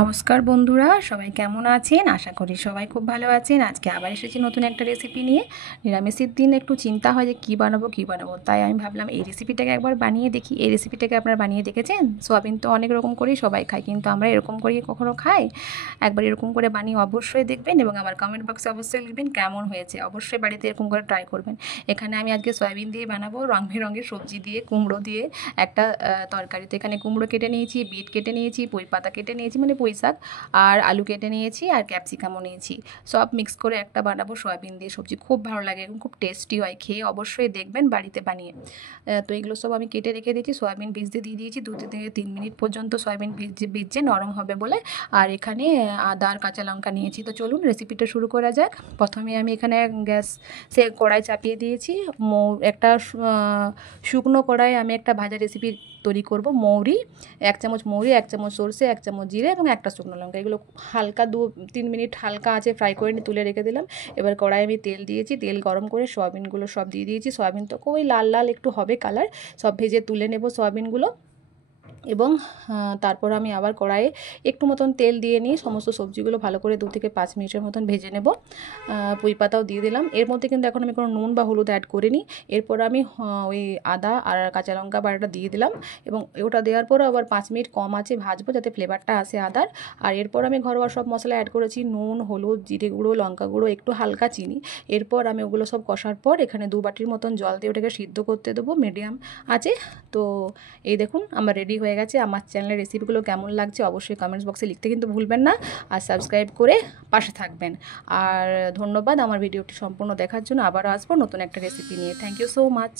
নমস্কার বন্ধুরা, সবাই কেমন আছেন? আশা করি সবাই খুব ভালো আছেন। আজকে আবার এসেছি নতুন একটা রেসিপি নিয়ে। নিরামিষের দিন একটু চিন্তা হয় যে কী বানাবো। তাই আমি ভাবলাম এই রেসিপিটাকে একবার বানিয়ে দেখি। এই রেসিপিটাকে আপনারা বানিয়ে দেখেছেন? সোয়াবিন তো অনেক রকম করেই সবাই খায়, কিন্তু আমরা এরকম করেই কখনো খাই? একবার এরকম করে বানিয়ে অবশ্যই দেখবেন এবং আমার কমেন্ট বক্সে অবশ্যই লিখবেন কেমন হয়েছে। অবশ্যই বাড়িতে এরকম করে ট্রাই করবেন। এখানে আমি আজকে সয়াবিন দিয়ে বানাবো, রং বেরঙের সবজি দিয়ে, কুমড়ো দিয়ে একটা তরকারিতে। এখানে কুমড়ো কেটে নিয়েছি, বিট কেটে নিয়েছি, পুঁই পাতা কেটে নিয়েছি মানে পুঁই শাক, আর আলু কেটে নিয়েছি, আর ক্যাপসিকামও নিয়েছি। সব মিক্স করে একটা বানাবো সয়াবিন দিয়ে সবজি। খুব ভালো লাগে এবং খুব টেস্টি হয়, খেয়ে অবশ্যই দেখবেন বাড়িতে বানিয়ে। তো এগুলো সব আমি কেটে রেখে দিয়েছি। সয়াবিন ভিজতে দিয়ে দিয়েছি 2 থেকে 3 মিনিট পর্যন্ত। সয়াবিন ভিজে নরম হবে বলে। আর এখানে আদা আর কাঁচা লঙ্কা নিয়েছি। তো চলুন রেসিপিটা শুরু করা যাক। প্রথমে আমি এখানে গ্যাসে কড়াই চাপিয়ে দিয়েছি। একটা শুকনো কড়াই আমি একটা ভাজা রেসিপি তৈরি করব। মৌরি, 1 চামচ মৌরি, 1 চামচ সরষে, 1 চামচ জিরে এবং একটা শুকনো লঙ্কা, এগুলো হালকা 2-3 মিনিট হালকা আছে ফ্রাই করে নিয়ে তুলে রেখে দিলাম। এবার কড়াই আমি তেল দিয়েছি, তেল গরম করে সয়াবিনগুলো সব দিয়ে দিয়েছি। সয়াবিন তো ওই লাল লাল একটু হবে কালার, সব ভেজে তুলে নেব সয়াবিনগুলো। এবং তারপর আমি আবার কড়াইয়ে একটু মতন তেল দিয়ে নিয়ে সমস্ত সবজিগুলো ভালো করে 2 থেকে 5 মিনিটের মতন ভেজে নেব। পুঁই পাতাও দিয়ে দিলাম। এর মধ্যে কিন্তু এখন আমি কোনো নুন বা হলুদ অ্যাড করিনি। এরপর আমি ওই আদা আর কাঁচা লঙ্কা বাটাটা দিয়ে দিলাম এবং ওটা দেওয়ার পর আবার 5 মিনিট কম আঁচে ভাজবো যাতে ফ্লেভারটা আসে আদার। আর এরপর আমি ঘরোয়া সব মশলা অ্যাড করেছি, নুন, হলুদ, জিরে গুঁড়ো, লঙ্কা গুঁড়ো, একটু হালকা চিনি। এরপর আমি ওগুলো সব কষার পর এখানে 2 বাটির মতন জল দিয়ে ওটাকে সিদ্ধ করতে দেবো মিডিয়াম আঁচে। তো এই দেখুন আমার রেডি হয়ে গেছে। আমার চ্যানেলের রেসিপিগুলো কেমন লাগছে অবশ্যই কমেন্টস বক্সে লিখতে কিন্তু ভুলবেন না। আর সাবস্ক্রাইব করে পাশে থাকবেন। আর ধন্যবাদ আমার ভিডিওটি সম্পূর্ণ দেখার জন্য। আবারও আসবো নতুন একটা রেসিপি নিয়ে। Thank you so much.